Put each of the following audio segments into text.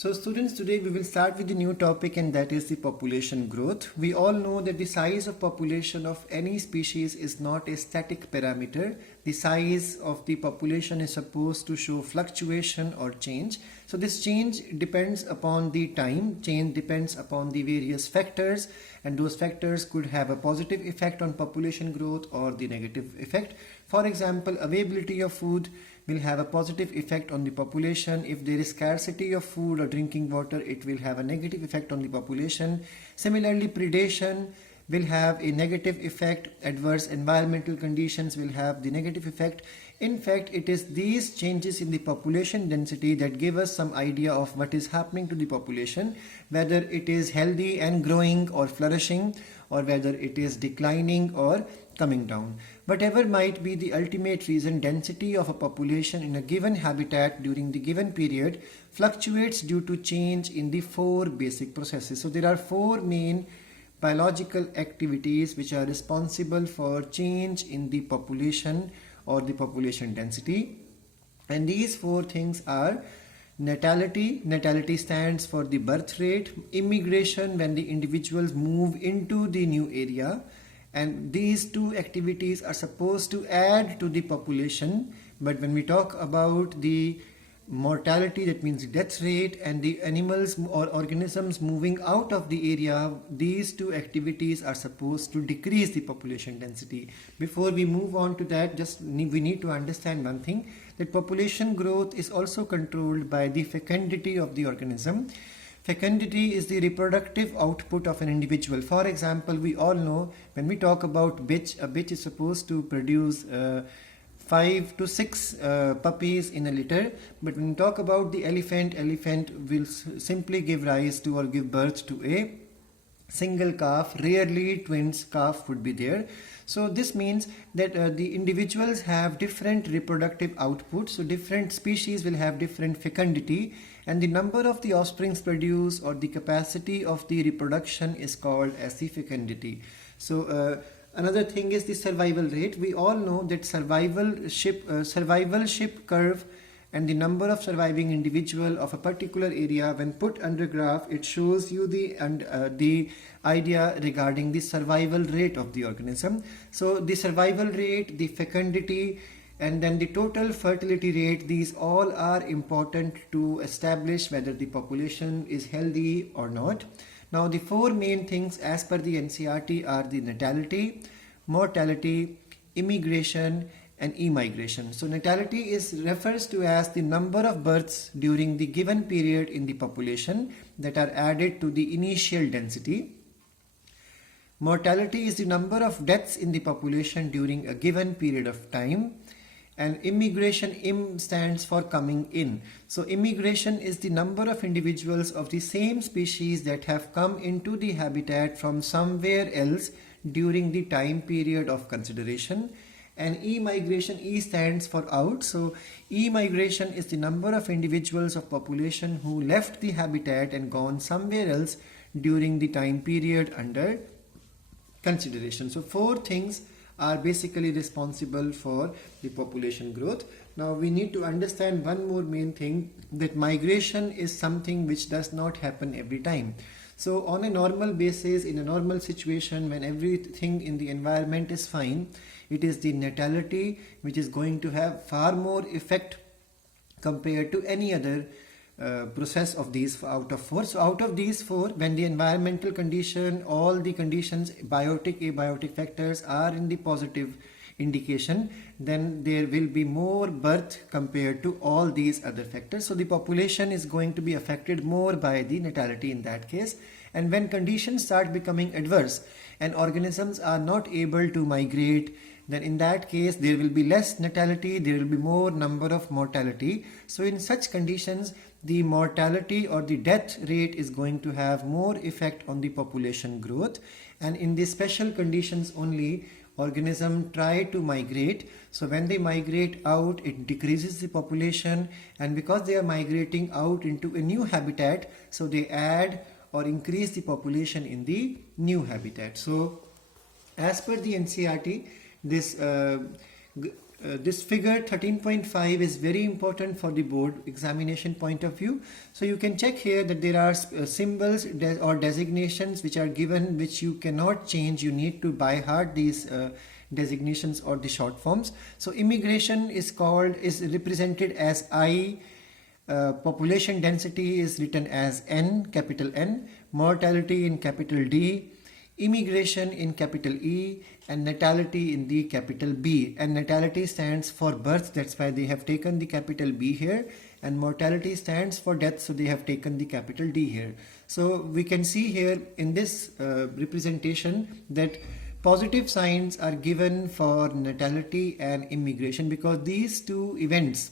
So students, today we will start with the new topic, and that is the population growth. We all know that the size of population of any species is not a static parameter. The size of the population is supposed to show fluctuation or change. So this change depends upon the time, change depends upon the various factors, and those factors could have a positive effect on population growth or the negative effect. For example, availability of food will have a positive effect on the population. If there is scarcity of food or drinking water, it will have a negative effect on the population. Similarly, predation will have a negative effect. Adverse environmental conditions will have the negative effect. In fact, it is these changes in the population density that give us some idea of what is happening to the population, whether it is healthy and growing or flourishing, or whether it is declining or coming down. Whatever might be the ultimate reason, density of a population in a given habitat during the given period fluctuates due to change in the four basic processes. So there are four main biological activities which are responsible for change in the population or the population density, and these four things are natality. Natality stands for the birth rate. Immigration, when the individuals move into the new area, and these two activities are supposed to add to the population. But when we talk about the mortality, that means death rate, and the animals or organisms moving out of the area, these two activities are supposed to decrease the population density. Before we move on to that, we need to understand one thing, that population growth is also controlled by the fecundity of the organism. Fecundity is the reproductive output of an individual. For example, we all know when we talk about bitch, a bitch is supposed to produce 5 to 6 puppies in a litter. But when we talk about the elephant, elephant will simply give rise to or give birth to a single calf. Rarely twins calf would be there. So this means that the individuals have different reproductive output. So different species will have different fecundity, and the number of the offsprings produced or the capacity of the reproduction is called as the fecundity. So another thing is the survival rate. We all know that survivalship curve and the number of surviving individual of a particular area, when put under graph, it shows you the idea regarding the survival rate of the organism. So the survival rate, the fecundity, and then the total fertility rate, these all are important to establish whether the population is healthy or not. Now the four main things as per the NCERT are the natality, mortality, immigration, and emigration. So natality refers to as the number of births during the given period in the population that are added to the initial density. Mortality is the number of deaths in the population during a given period of time. And immigration, im stands for coming in. So immigration is the number of individuals of the same species that have come into the habitat from somewhere else during the time period of consideration. And emigration, E stands for out. So emigration is the number of individuals of population who left the habitat and gone somewhere else during the time period under consideration. So four things are basically responsible for the population growth. Now we need to understand one more main thing, that migration is something which does not happen every time. So on a normal basis, in a normal situation, when everything in the environment is fine, it is the natality which is going to have far more effect compared to any other process of these out of four. So out of these four, when the environmental condition, all the conditions, biotic, abiotic factors are in the positive indication, then there will be more birth compared to all these other factors. So the population is going to be affected more by the natality in that case. And when conditions start becoming adverse and organisms are not able to migrate, then in that case there will be less natality, there will be more number of mortality. So in such conditions, the mortality or the death rate is going to have more effect on the population growth. And in these special conditions only, organisms try to migrate. So when they migrate out, it decreases the population, and because they are migrating out into a new habitat, so they add or increase the population in the new habitat. So as per the NCERT, this this figure 13.5 is very important for the board examination point of view. So you can check here that there are symbols or designations which are given, which you cannot change. You need to by heart these designations or the short forms. So immigration is represented as I, population density is written as N, capital N, mortality in capital D, immigration in capital E, and natality in the capital B. And natality stands for birth, that's why they have taken the capital B here, and mortality stands for death, so they have taken the capital D here. So we can see here in this representation that positive signs are given for natality and immigration, because these two events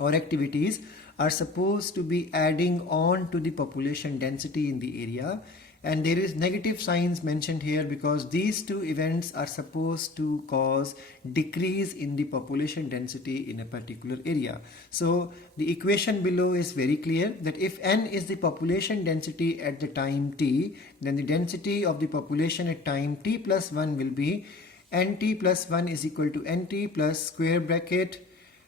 or activities are supposed to be adding on to the population density in the area, and there is negative signs mentioned here because these two events are supposed to cause decrease in the population density in a particular area. So the equation below is very clear that if n is the population density at the time t, then the density of the population at time t plus 1 will be nt plus 1 is equal to nt plus square bracket,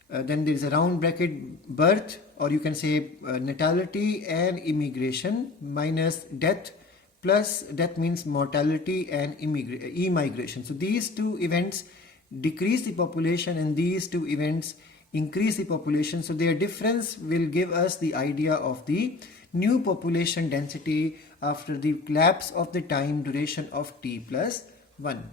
then there is a round bracket birth, or you can say natality and immigration minus death, plus death means mortality and immigration. So these two events decrease the population and these two events increase the population. So their difference will give us the idea of the new population density after the lapse of the time duration of t plus 1.